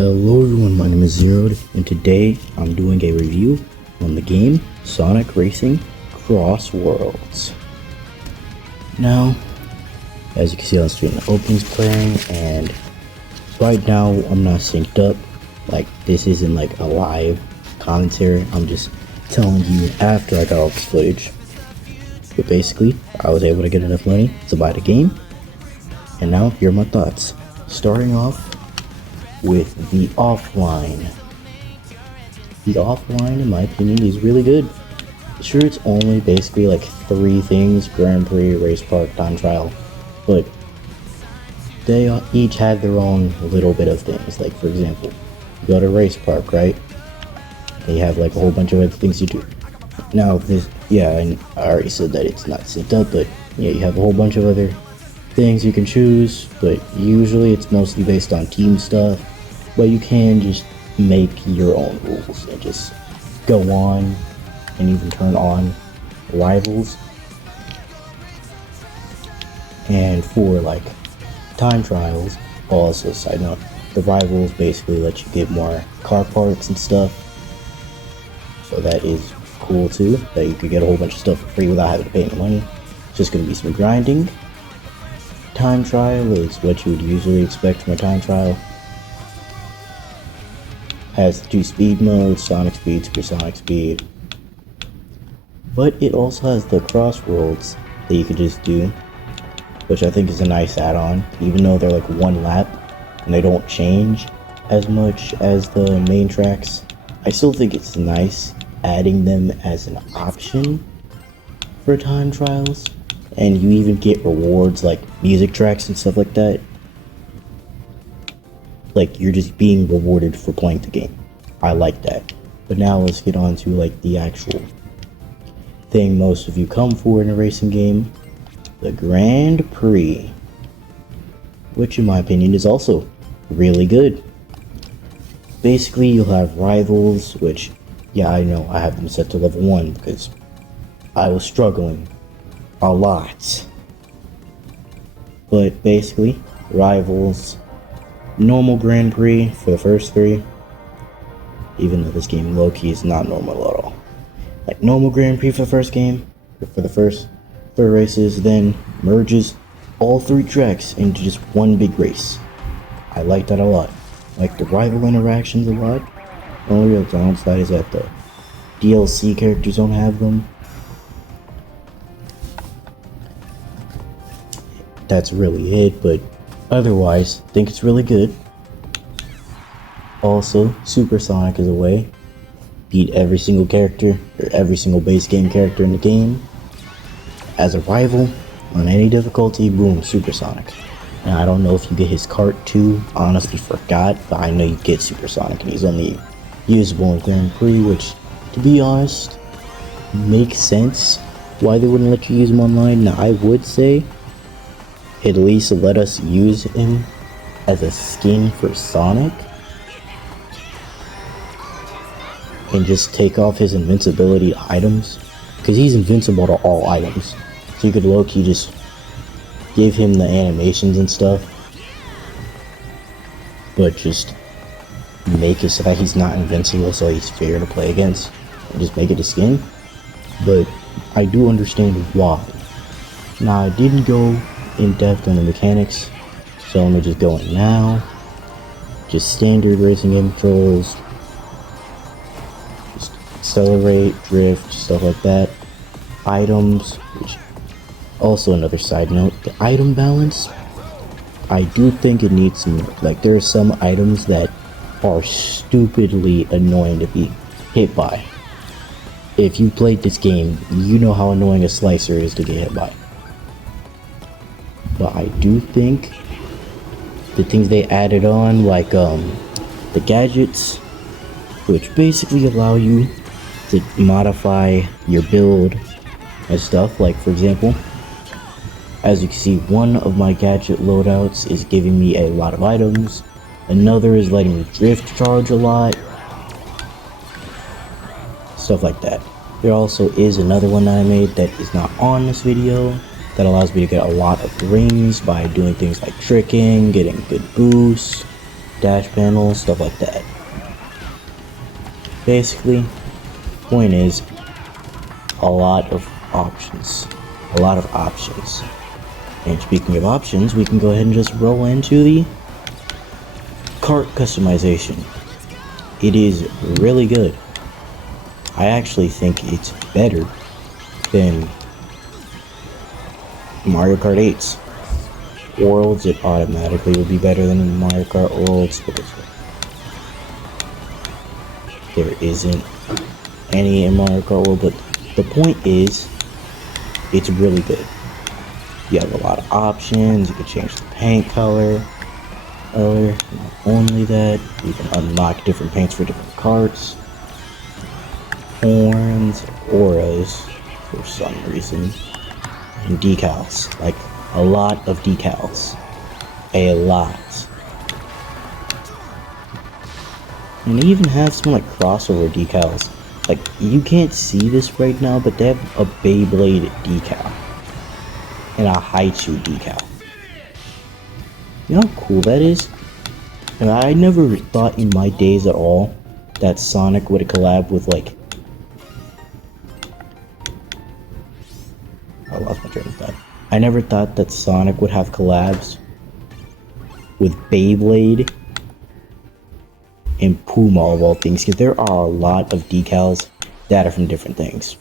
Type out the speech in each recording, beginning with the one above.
Hello everyone, my name is Zeroed, and today I'm doing a review on the game Sonic Racing Cross Worlds. Now, as you can see on the screen, the opening's playing, and right now I'm not synced up. Like, this isn't like a live commentary, I'm just telling you after I got all this footage. But basically, I was able to get enough money to buy the game, and now here are my thoughts. Starting off with the offline. The offline, in my opinion, is really good. Sure, it's only basically like 3 things: Grand Prix, Race Park, Time Trial, but they each have their own little bit of things. Like, for example, you go to Race Park, right? They have like a whole bunch of other things you do. Now, this, yeah, and I already said that it's not synced up, but yeah, you have a whole bunch of other things you can choose, but usually it's mostly based on team stuff. But you can just make your own rules and just go on and even turn on rivals. And for like time trials, also side note, the rivals basically let you get more car parts and stuff, so that is cool too, that you could get a whole bunch of stuff for free without having to pay any money. It's just going to be some grinding. Time trial is what you would usually expect from a time trial. Has 2 speed modes: Sonic Speed, Supersonic Speed. But it also has the Cross Worlds that you could just do, which I think is a nice add-on, even though they're like 1 lap and they don't change as much as the main tracks. I still think it's nice adding them as an option for time trials, and you even get rewards like music tracks and stuff like that. Like, you're just being rewarded for playing the game. I like that. But now let's get on to like the actual thing most of you come for in a racing game, the Grand Prix, which in my opinion is also really good. Basically, you'll have rivals, which, yeah, I know I have them set to level 1 because I was struggling a lot. But basically, rivals, normal Grand Prix for the first 3, even though this game low-key is not normal at all. Like, normal Grand Prix for the first game, for the first 3 races, then merges all 3 tracks into just 1 big race. I like that a lot. Like the rival interactions a lot. The only real downside is that the DLC characters don't have them. That's really it, but otherwise, I think it's really good. Also, Supersonic is a way. Beat every single character, or every single base game character in the game as a rival on any difficulty. Boom, Supersonic. And I don't know if you get his cart too, honestly forgot, but I know you get Supersonic, and he's only usable in Grand Prix, which, to be honest, makes sense why they wouldn't let you use him online. Now, I would say at least let us use him as a skin for Sonic, and just take off his invincibility items, because he's invincible to all items. So you could low-key just give him the animations and stuff, but just make it so that he's not invincible, so he's fair to play against, and just make it a skin. But I do understand why. Now, I didn't go in depth on the mechanics, so I'm gonna just go in now. Just standard racing game controls, just accelerate, drift, stuff like that. Items, which also another side note, the item balance, I do think it needs some, like, there are some items that are stupidly annoying to be hit by. If you played this game, you know how annoying a slicer is to get hit by. But I do think the things they added on, like the gadgets, which basically allow you to modify your build and stuff. Like, for example, as you can see, one of my gadget loadouts is giving me a lot of items. Another is letting me drift charge a lot. Stuff like that. There also is another one that I made that is not on this video, that allows me to get a lot of rings by doing things like tricking, getting good boosts, dash panel, stuff like that. Basically, point is, a lot of options. And speaking of options, we can go ahead and just roll into the cart customization. It is really good. I actually think it's better than Mario Kart 8's Worlds. It automatically would be better than Mario Kart Worlds because there isn't any in Mario Kart World, but the point is, it's really good. You have a lot of options. You can change the paint color. Not only that, you can unlock different paints for different carts, horns, auras for some reason, and decals. Like a lot of decals. A lot. And they even have some like crossover decals. Like, you can't see this right now, but they have a Beyblade decal. And a Haichu decal. You know how cool that is? And I never thought in my days at all that Sonic would collab with, like... I lost my train of thought. I never thought that Sonic would have collabs with Beyblade and Puma of all things, because there are a lot of decals that are from different things.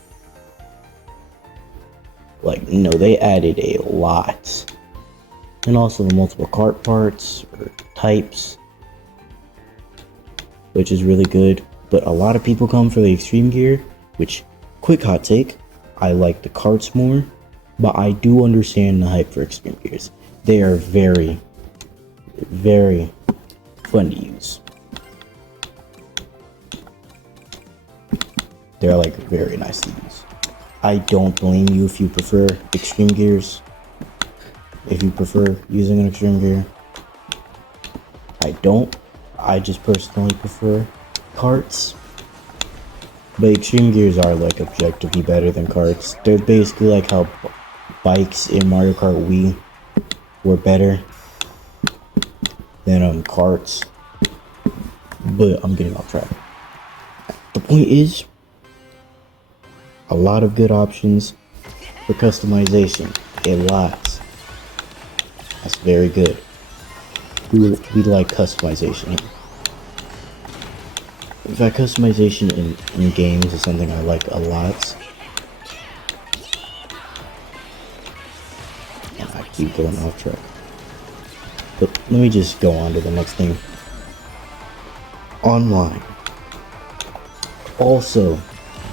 Like, no, they added a lot. And also the multiple cart parts or types, which is really good. But a lot of people come for the extreme gear, which, quick hot take, I like the carts more, but I do understand the hype for extreme gears. They are very, very fun to use. They're like very nice to use. I don't blame you if you prefer extreme gears. If you prefer using an extreme gear. I don't. I just personally prefer carts. But extreme gears are like objectively better than carts. They're basically like how bikes in Mario Kart Wii were better than carts. But I'm getting off track. The point is, a lot of good options for customization. A lot. That's very good. We like customization. In fact, customization in games is something I like a lot. And I keep going off track. But let me just go on to the next thing. Online. Also,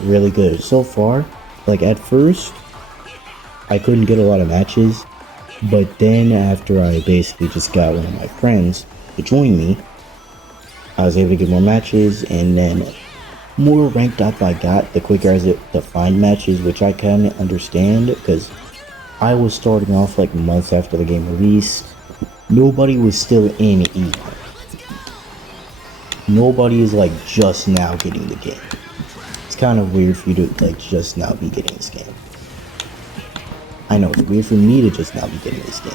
really good. So far, like at first, I couldn't get a lot of matches. But then after I basically just got one of my friends to join me, I was able to get more matches, and then more ranked up I got, the quicker I was able to find matches, which I kind of understand, because I was starting off like months after the game released. Nobody was still in E1. Nobody is like just now getting the game. It's kind of weird for you to like just now be getting this game. I know, it's weird for me to just now be getting this game.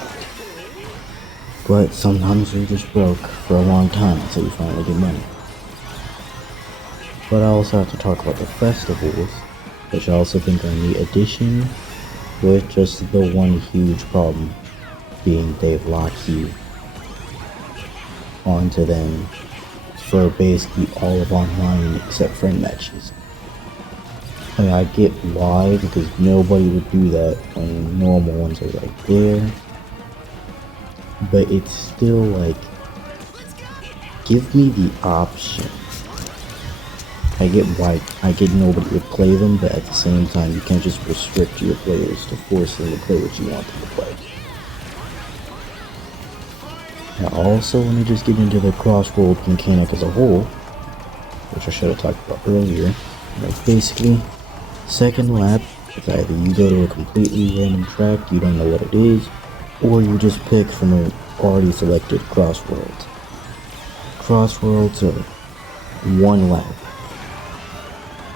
But sometimes you're just broke for a long time until you finally get money. But I also have to talk about the festivals, which I also think are a neat addition, with just the one huge problem being they've locked you onto them for basically all of online except friend matches. I mean, I get why, because nobody would do that when normal ones are right there. But it's still like, give me the option. I get why, I get nobody would play them, but at the same time, you can't just restrict your players to force them to play what you want them to play. Now also, let me just get into the crossroad mechanic as a whole, which I should have talked about earlier. Like basically, second lap, it's either you go to a completely random track, you don't know what it is, or you just pick from an already selected crossroads. Crossroads are one lap.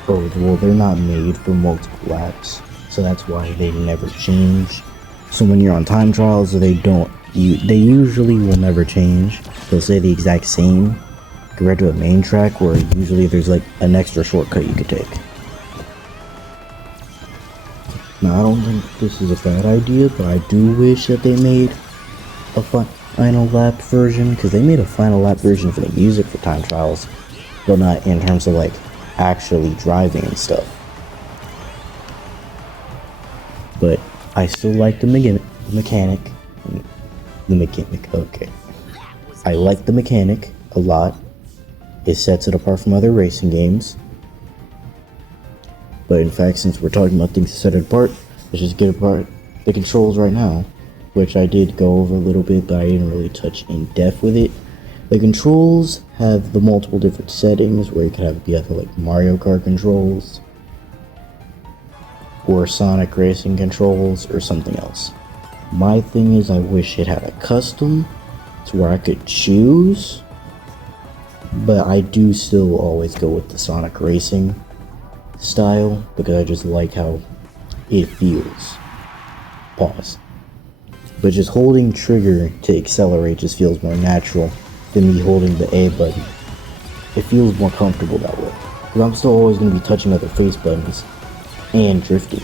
Oh, well, they're not made for multiple laps, so that's why they never change. So when you're on time trials, they don't they usually will never change. They'll stay the exact same compared to a main track where usually there's like an extra shortcut you could take. Now I don't think this is a bad idea, but I do wish that they made a final lap version, because they made a final lap version for the music for time trials, but not in terms of like actually driving and stuff. But I still like the mechanic. Okay. I like the mechanic a lot. It sets it apart from other racing games. But in fact, since we're talking about things to set it apart, let's just get apart the controls right now, which I did go over a little bit, but I didn't really touch in depth with it. The controls have the multiple different settings where you could have either like Mario Kart controls, or Sonic Racing controls, or something else. My thing is, I wish it had a custom to where I could choose, but I do still always go with the Sonic Racing style because I just like how it feels. Pause. But just holding trigger to accelerate just feels more natural than me holding the A button. It feels more comfortable that way, because I'm still always going to be touching other face buttons and drifting,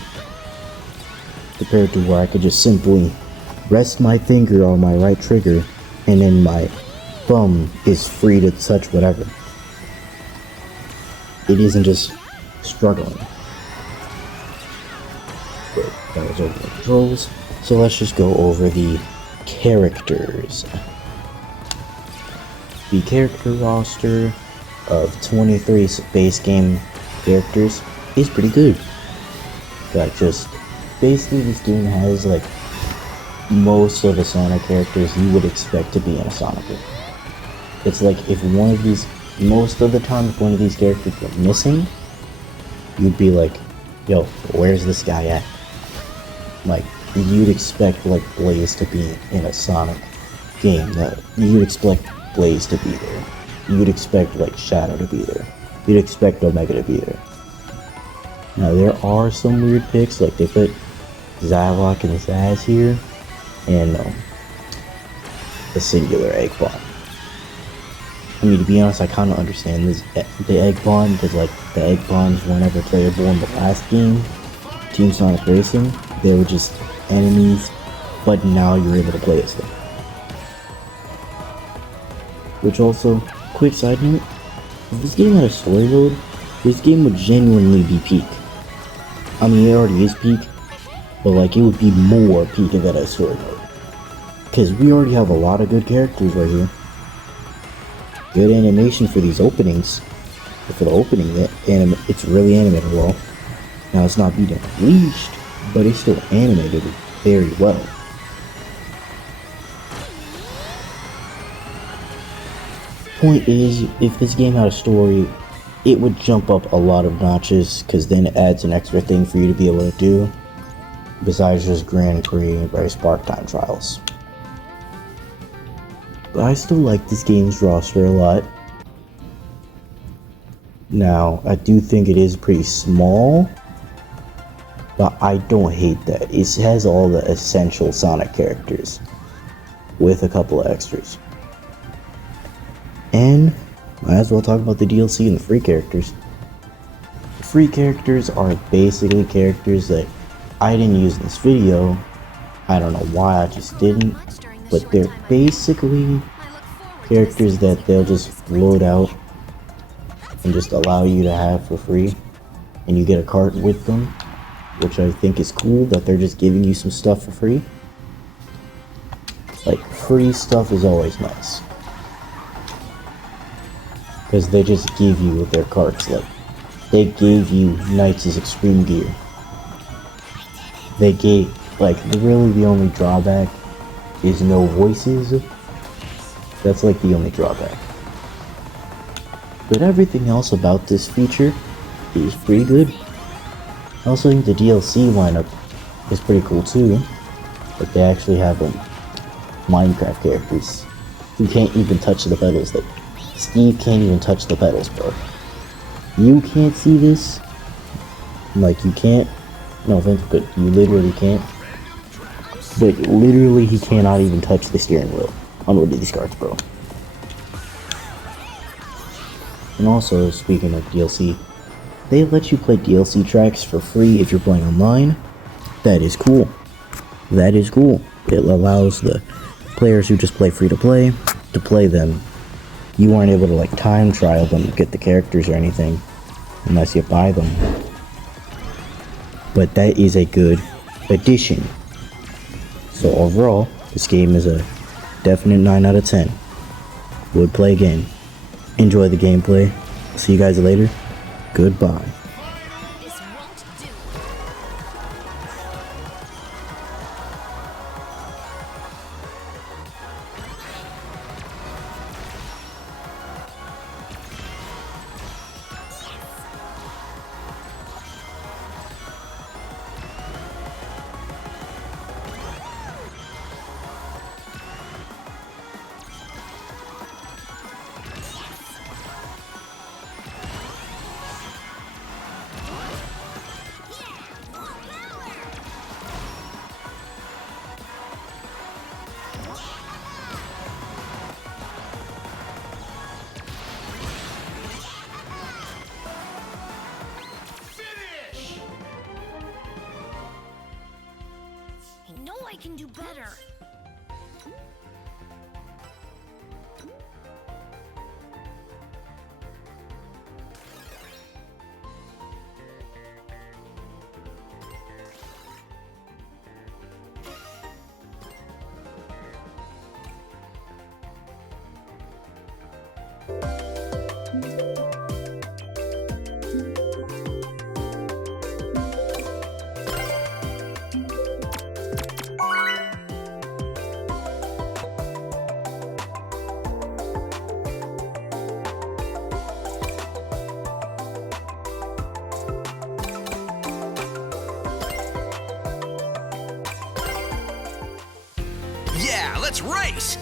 compared to where I could just simply rest my finger on my right trigger and then my thumb is free to touch whatever. It isn't just struggling. But that was over the controls, so let's just go over the characters. The character roster of 23 base game characters is pretty good. Like, just basically this game has like most of the Sonic characters you would expect to be in a Sonic game. It's like if one of these, most of the time if one of these characters were missing, you'd be like, yo, where's this guy at? Like, you'd expect like Blaze to be in a Sonic game. You'd expect Blaze to be there. You'd expect like Shadow to be there. You'd expect Omega to be there. Now there are some weird picks, like they put Zylock and Zaz here, and the singular Egg Bomb. I mean, to be honest, I kind of understand this, the Egg Bomb, because like the Egg Bombs weren't ever playable in the last game, Team Sonic Racing. They were just enemies, but now you're able to play as them. Which also, quick side note, if this game had a story mode, this game would genuinely be peak. I mean, it already is peak, but like it would be more peak if it had a story mode. Because we already have a lot of good characters right here. Good animation for these openings. But for the opening, it's really animated well. Now it's not being bleached, but it's still animated very well. Point is, if this game had a story, it would jump up a lot of notches, because then it adds an extra thing for you to be able to do, besides just Grand Prix or Spark Time Trials. But I still like this game's roster a lot. Now, I do think it is pretty small, but I don't hate that. It has all the essential Sonic characters, with a couple of extras. And might as well talk about the DLC and the free characters. The free characters are basically characters that I didn't use in this video. I don't know why I just didn't, but they're basically characters that they'll just load out and just allow you to have for free, and you get a cart with them, which I think is cool that they're just giving you some stuff for free. Like, free stuff is always nice, because they just give you their carts. Like, they gave you Knights' Extreme Gear. They gave, like, really the only drawback is no voices. That's like the only drawback. But everything else about this feature is pretty good. I also think the DLC lineup is pretty cool too. Like, they actually have Minecraft characters who can't even touch the pedals. Like, Steve can't even touch the pedals, bro. You can't see this? Like, you can't? No offense, but you literally can't. but literally he cannot even touch the steering wheel on one of these cards, bro. And also, speaking of DLC, they let you play DLC tracks for free if you're playing online. That is cool. That is cool. It allows the players who just play free to play them. You aren't able to like time trial them to get the characters or anything unless you buy them. But that is a good addition. So overall, this game is a definite 9 out of 10. Would play again. Enjoy the gameplay. See you guys later. Goodbye. I know I can do better. Yeah, let's race!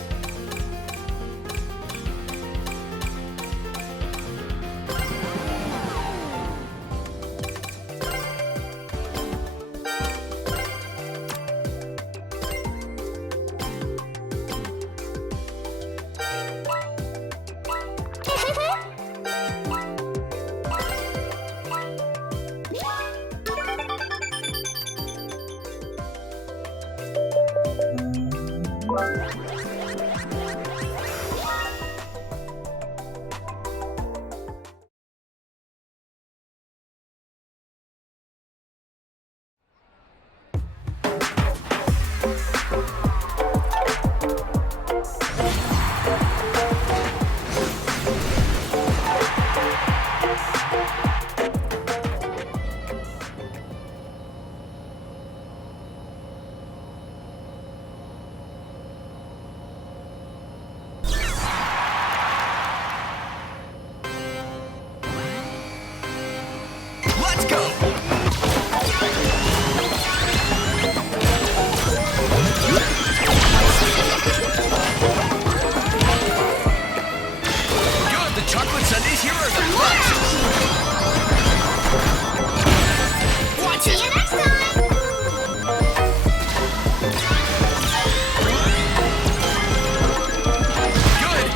Let's go! Good, the chocolate sundaes here are the best! Watch See it! you next time! Good!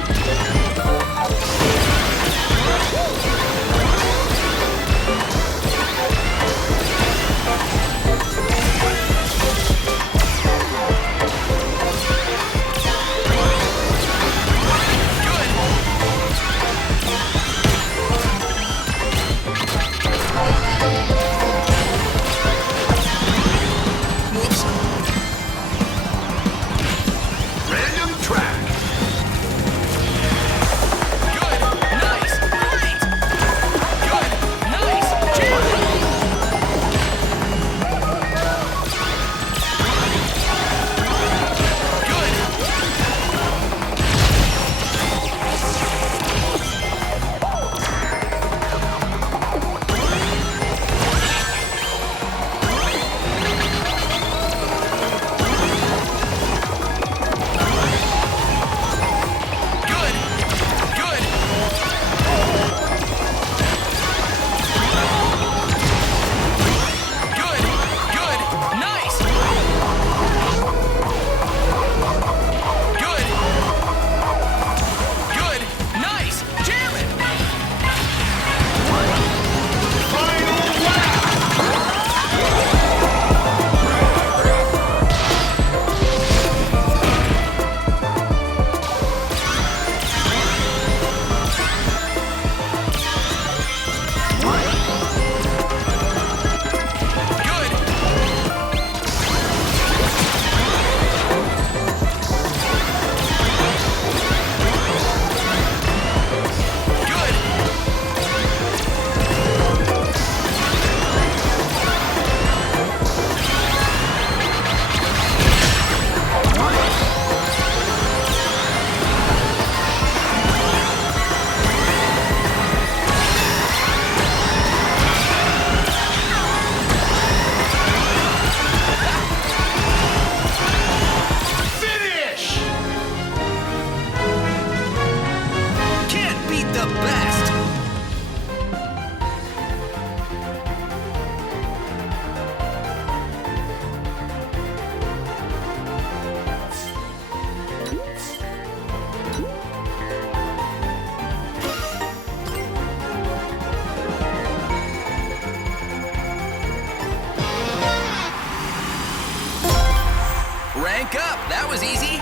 Crank up. That was easy.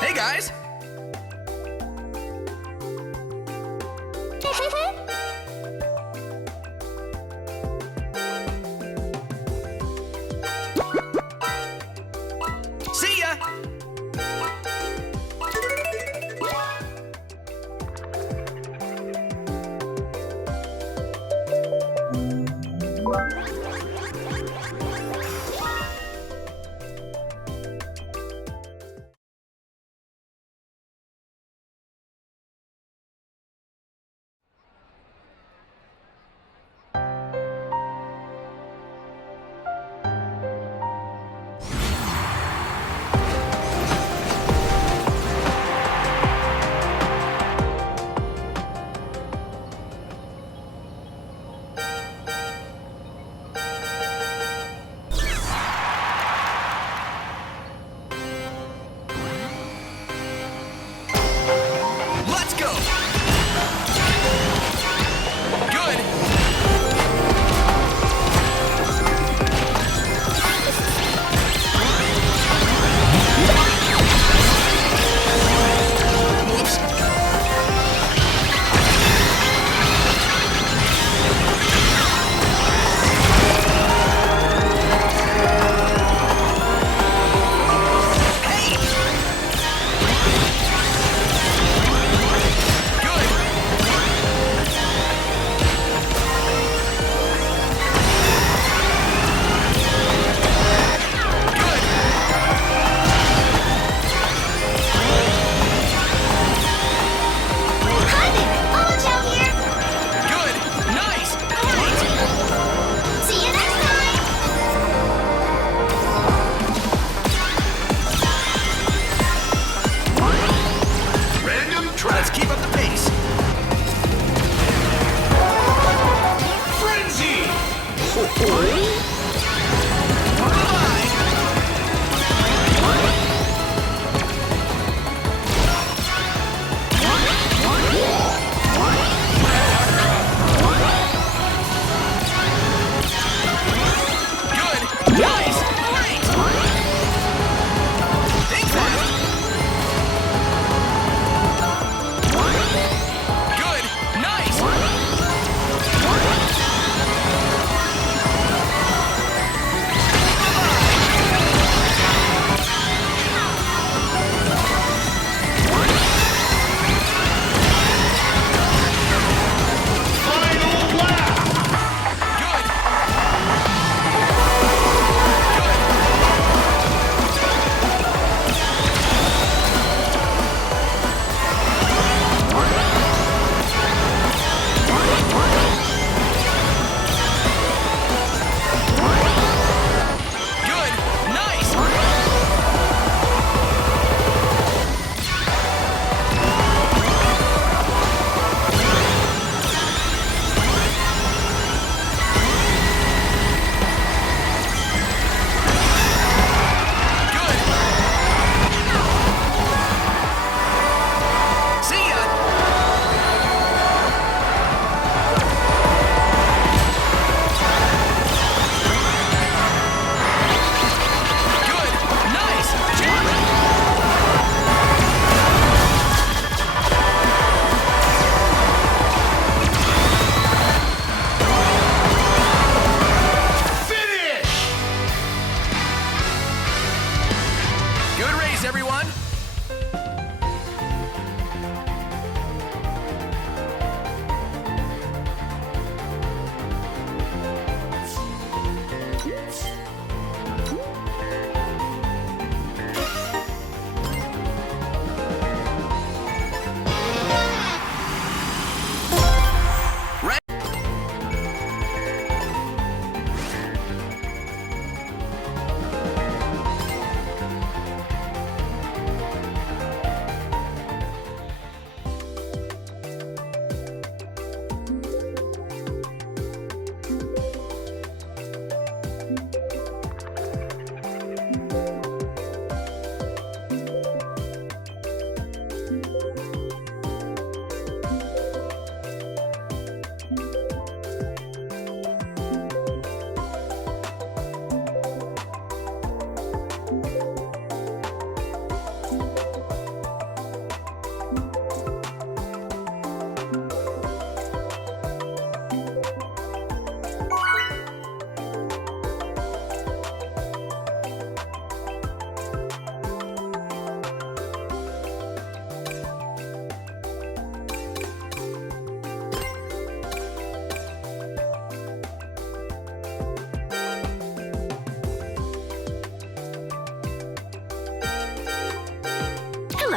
Hey guys! See ya! Let's go! Good! Whoops! Hey! Good! Good! Hi there! Paul Chow here! Good! Nice! Great! See you next time! Random track. Let's keep up the pace. Frenzy! Bye-bye. Good! Nice! Great! Think fast! Good! Nice!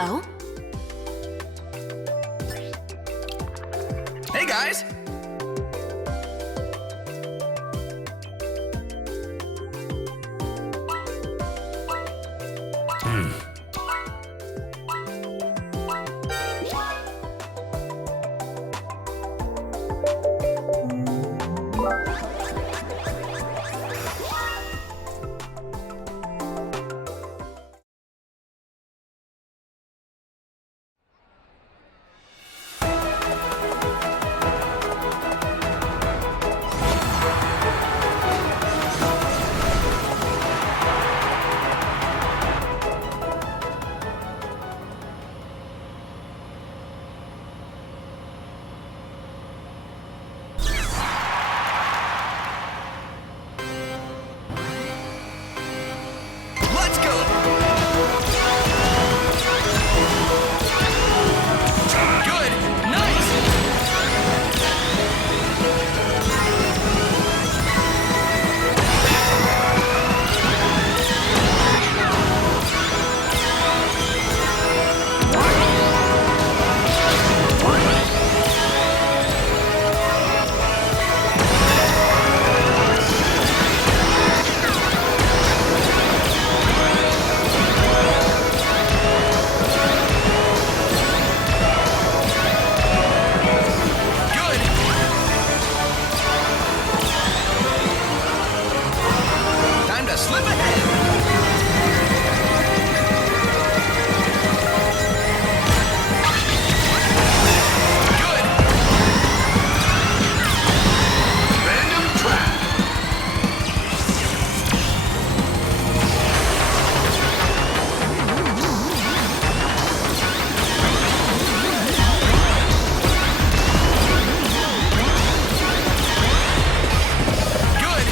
Hello. Hey, guys. Let's go. Good. Nice. Good. Time to slip ahead. Good. Random trap. Good.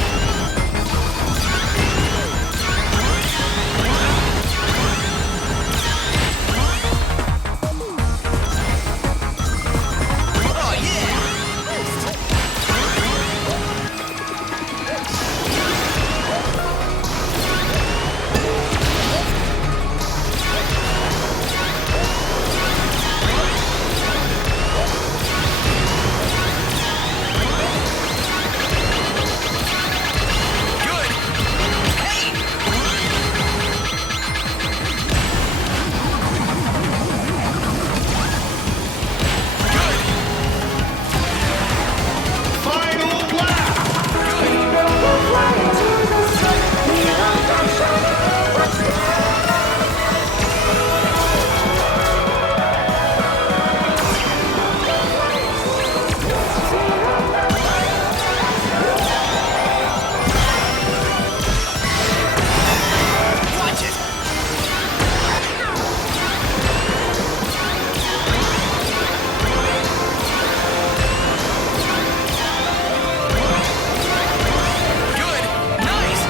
Oh, yeah. Good. Hey. Good. Final lap! Watch it. Good. Nice.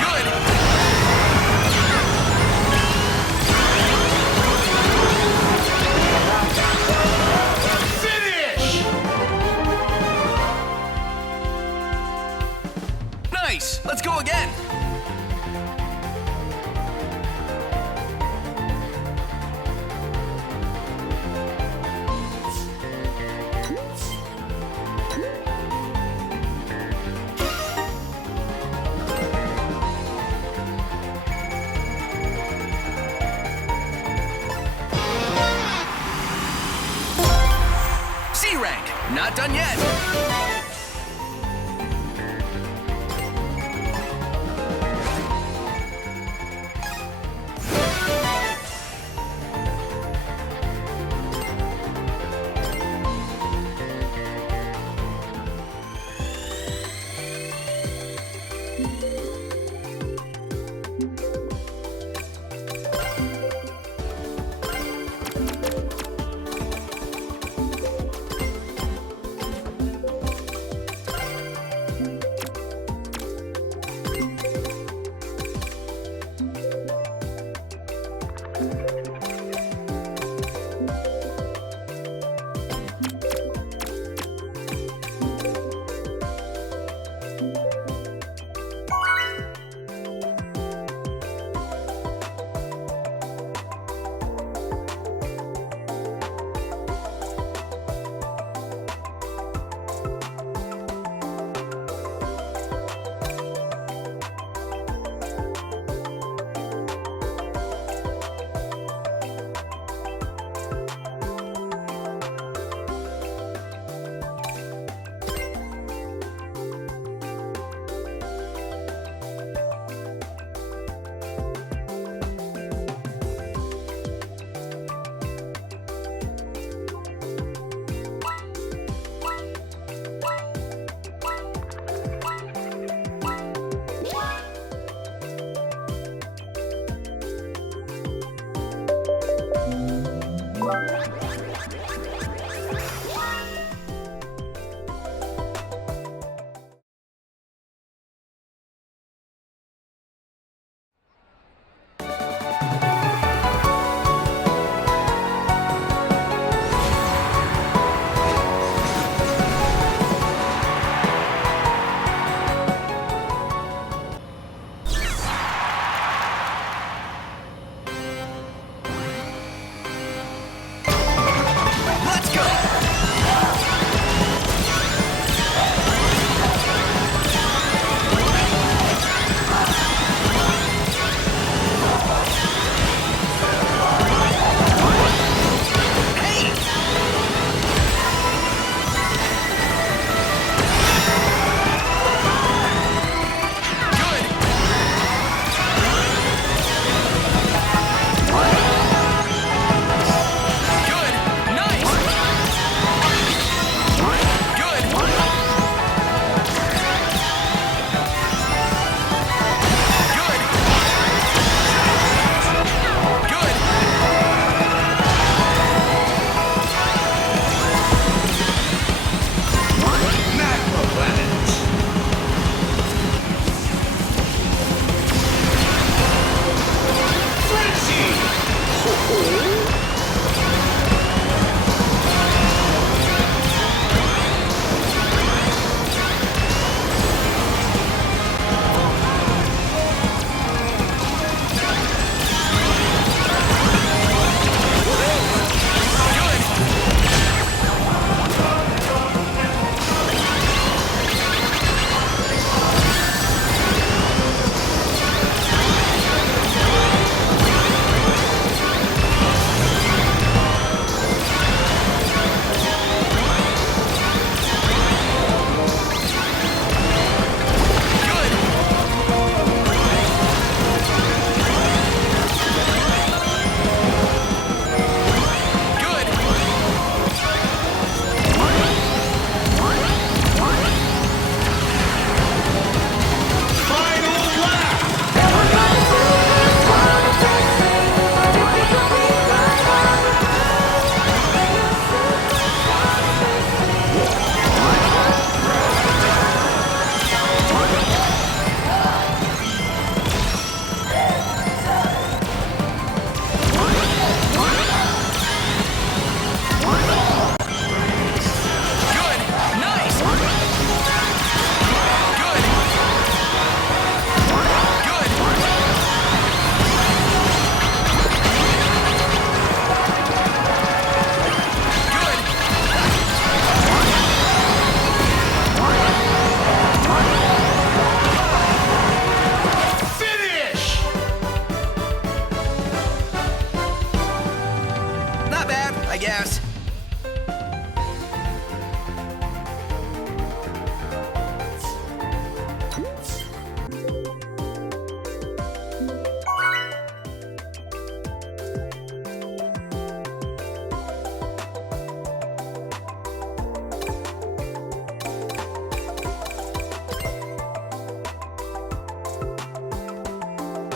Good. Finish! Nice. Let's go again. C rank. Not done yet. Let's go! Hey! Good! Good! Nice! Good! Good! Good! Magma Planet. Frenzy. Good! Final lap. Good! Nice! Good! Good! Good! Finish. Not bad, I guess.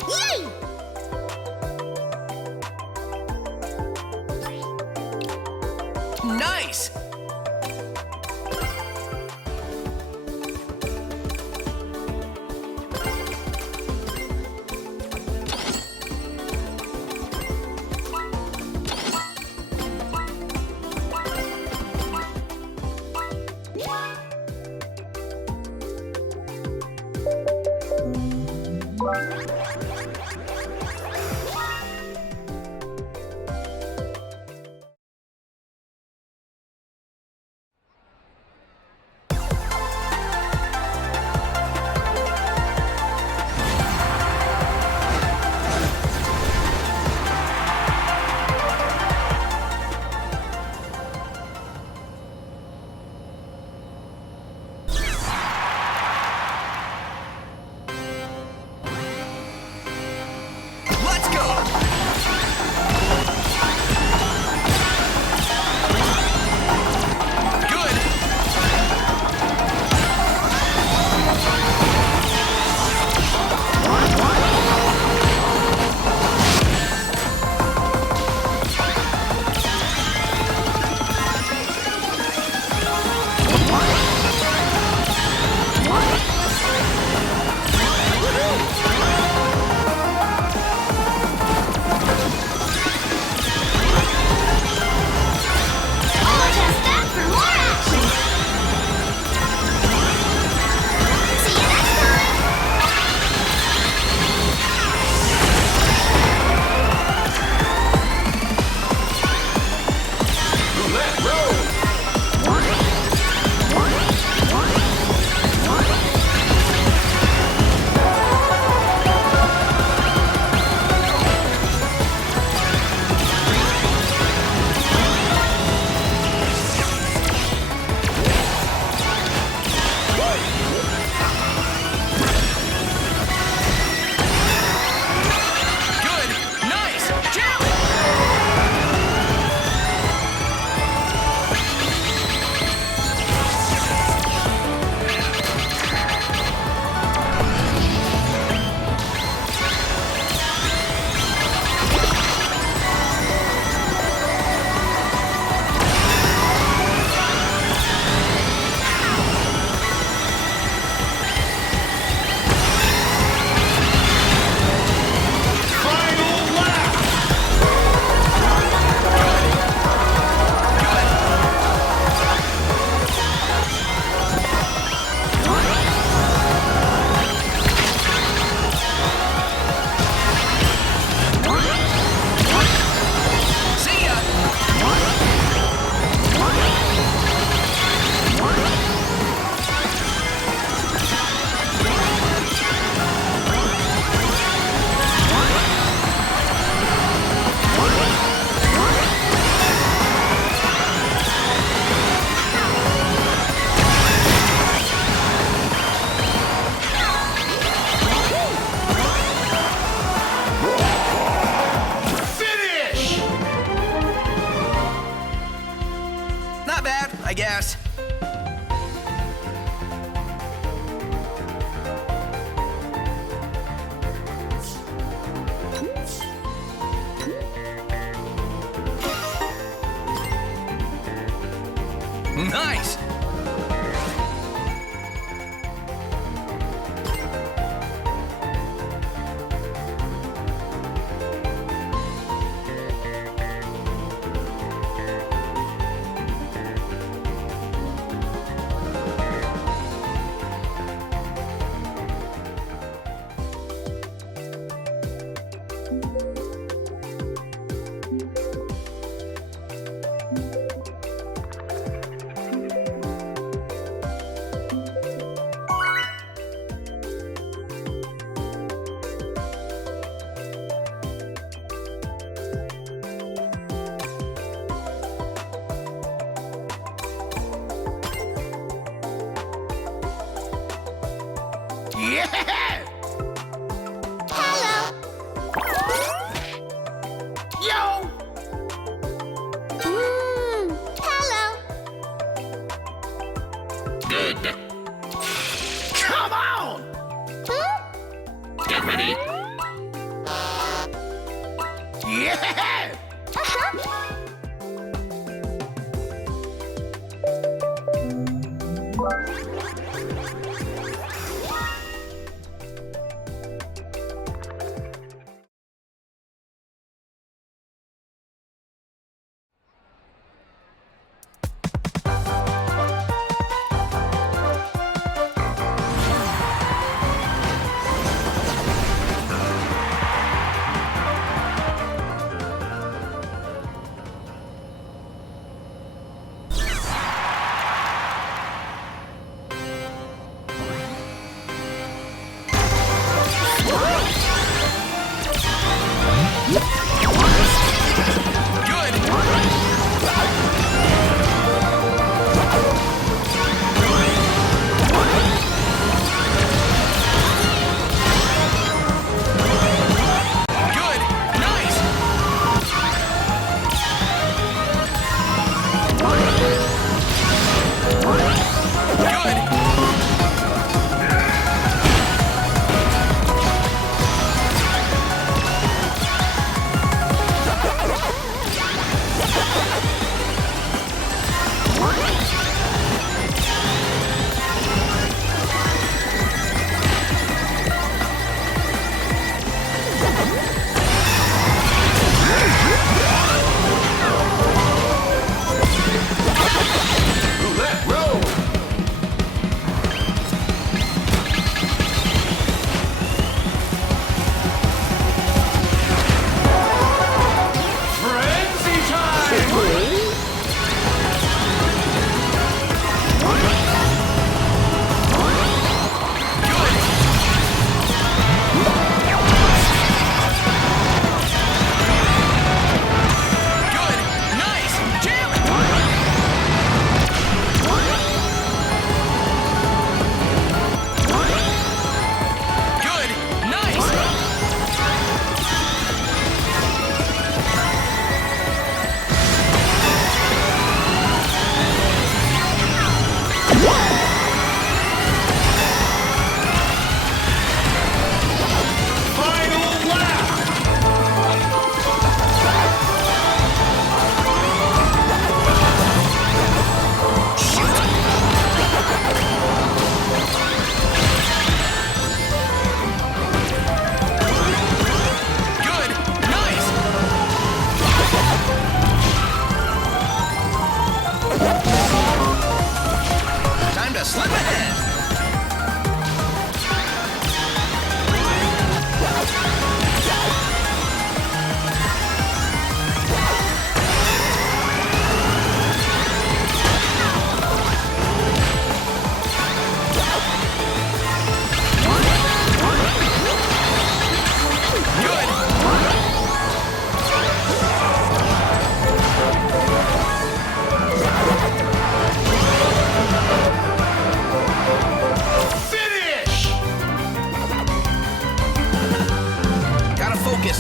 Yay! Nice! Nice! Yeah! Hello. Yo! Hello. Come on! Get ready. Yeah!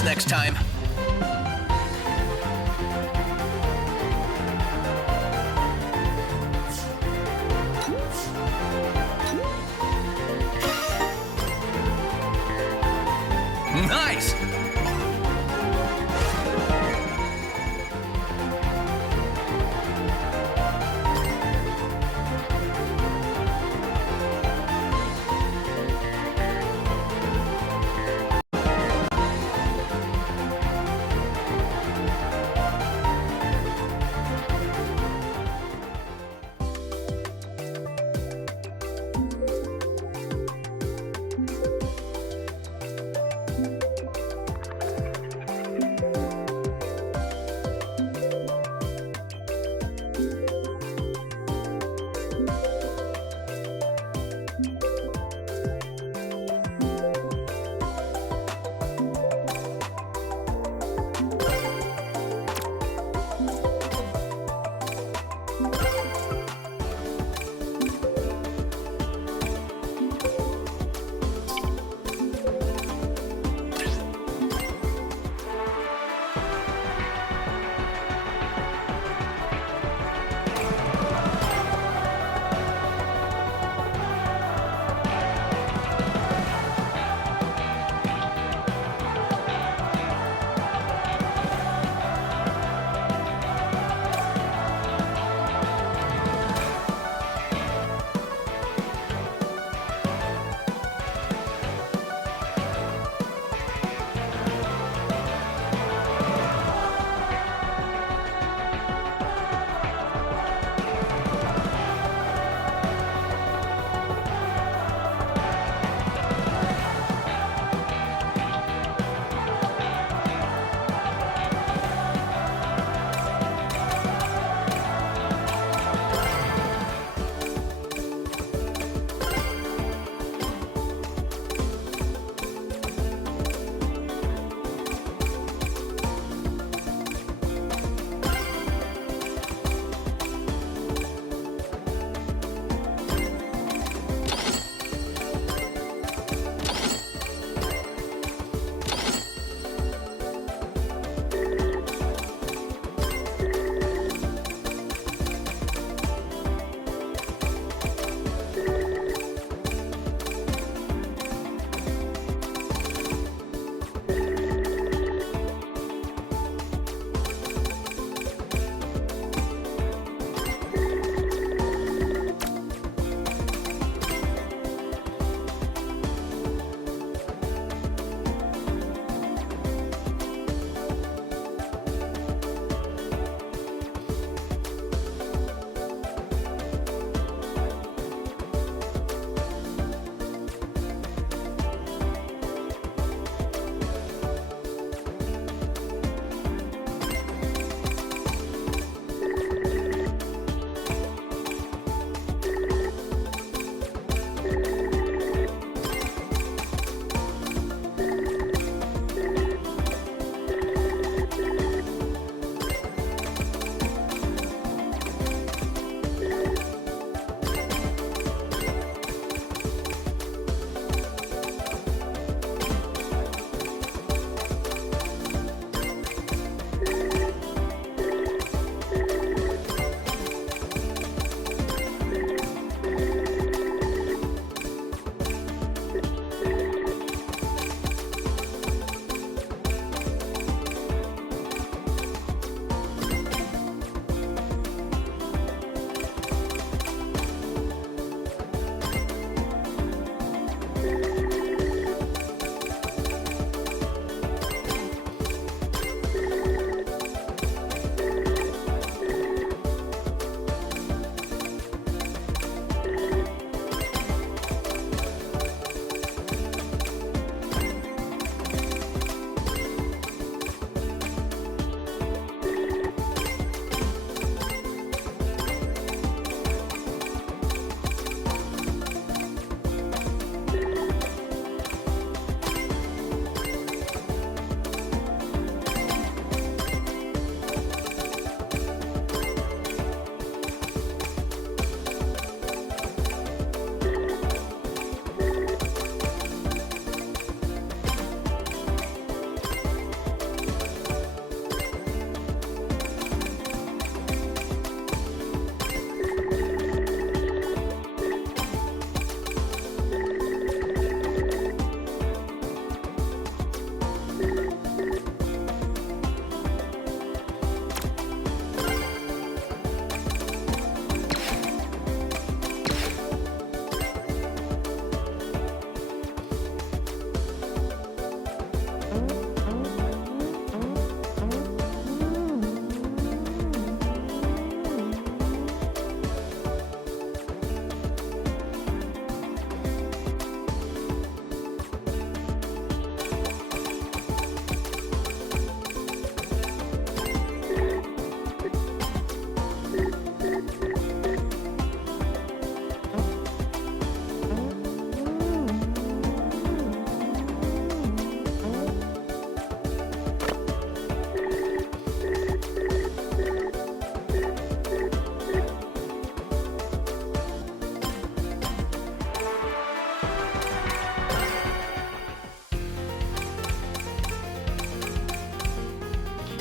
next time. Nice!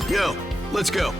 Yo, let's go.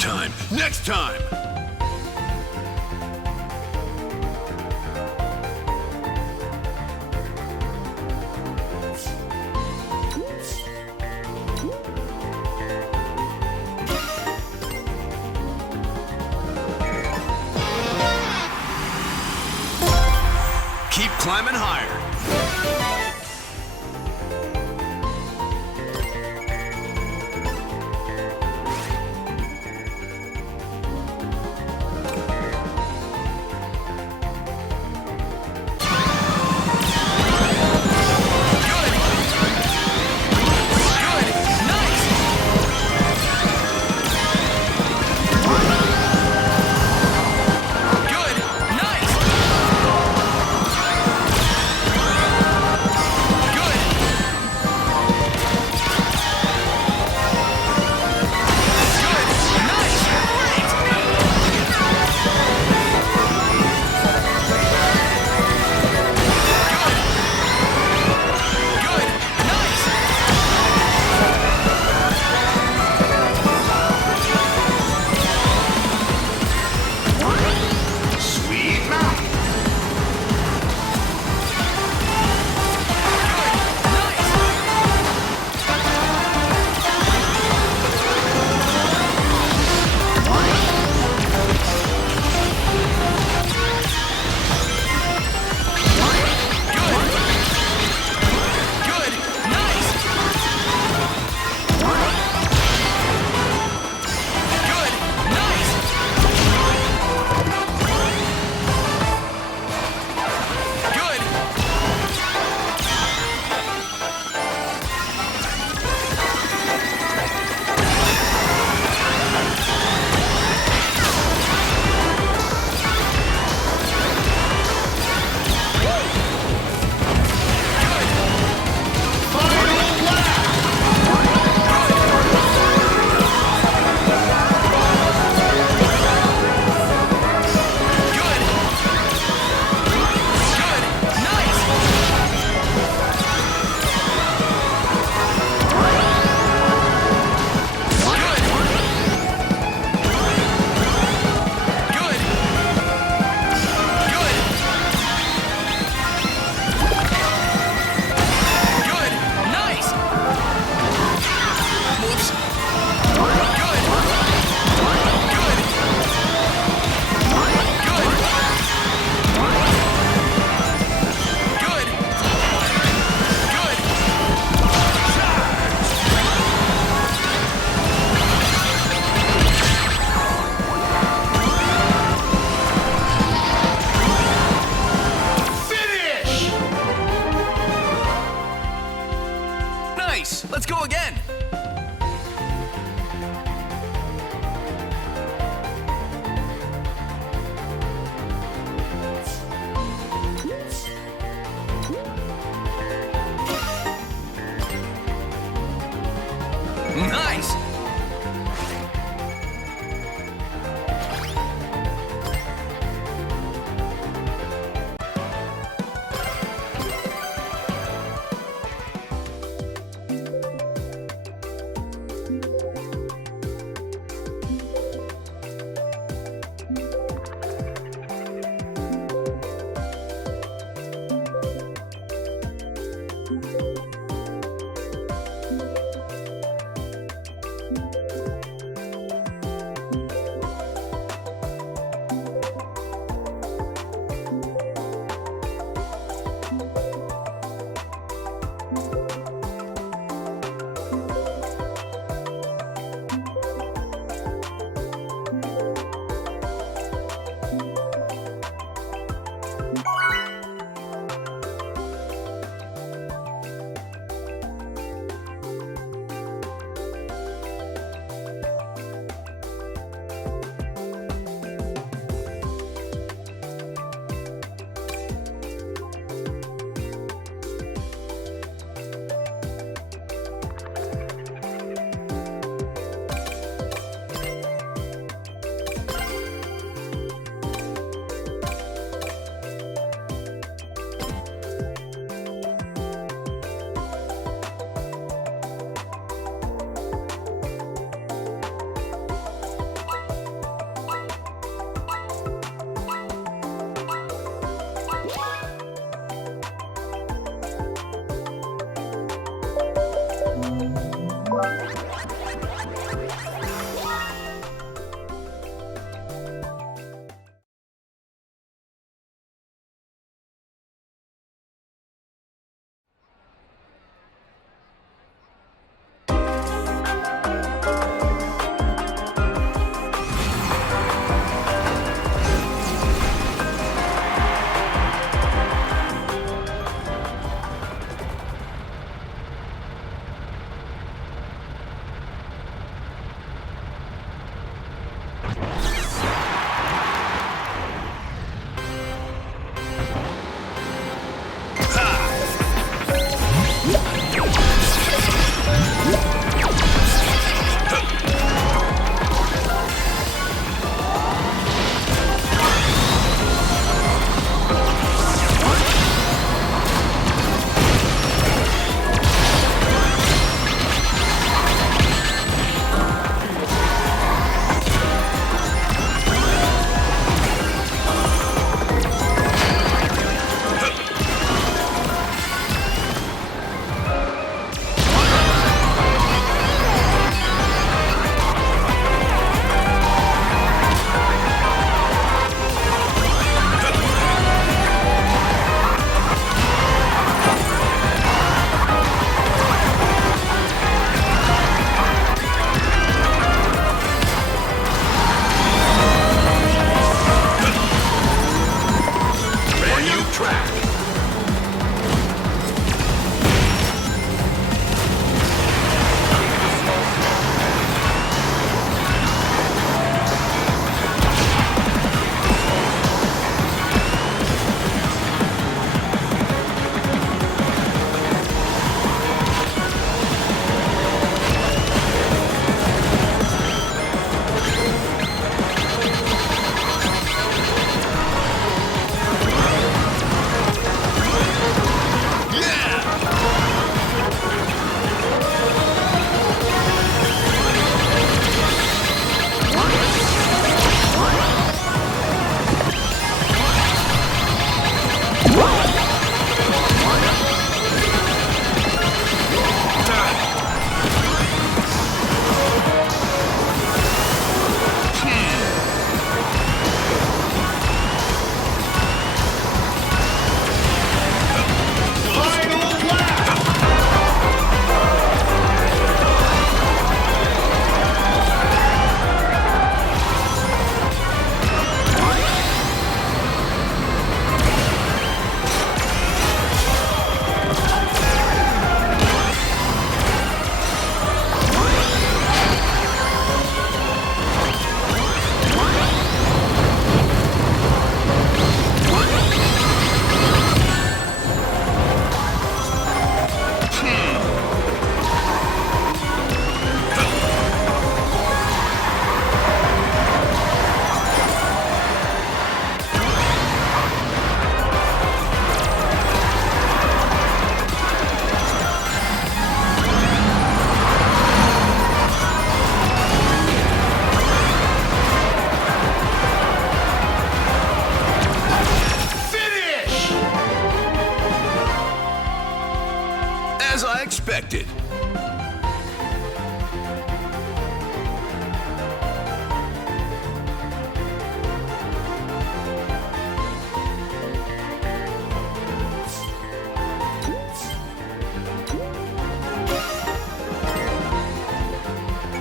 Next time! Next time! Keep climbing higher. Let's go again! Nice!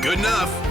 Good enough.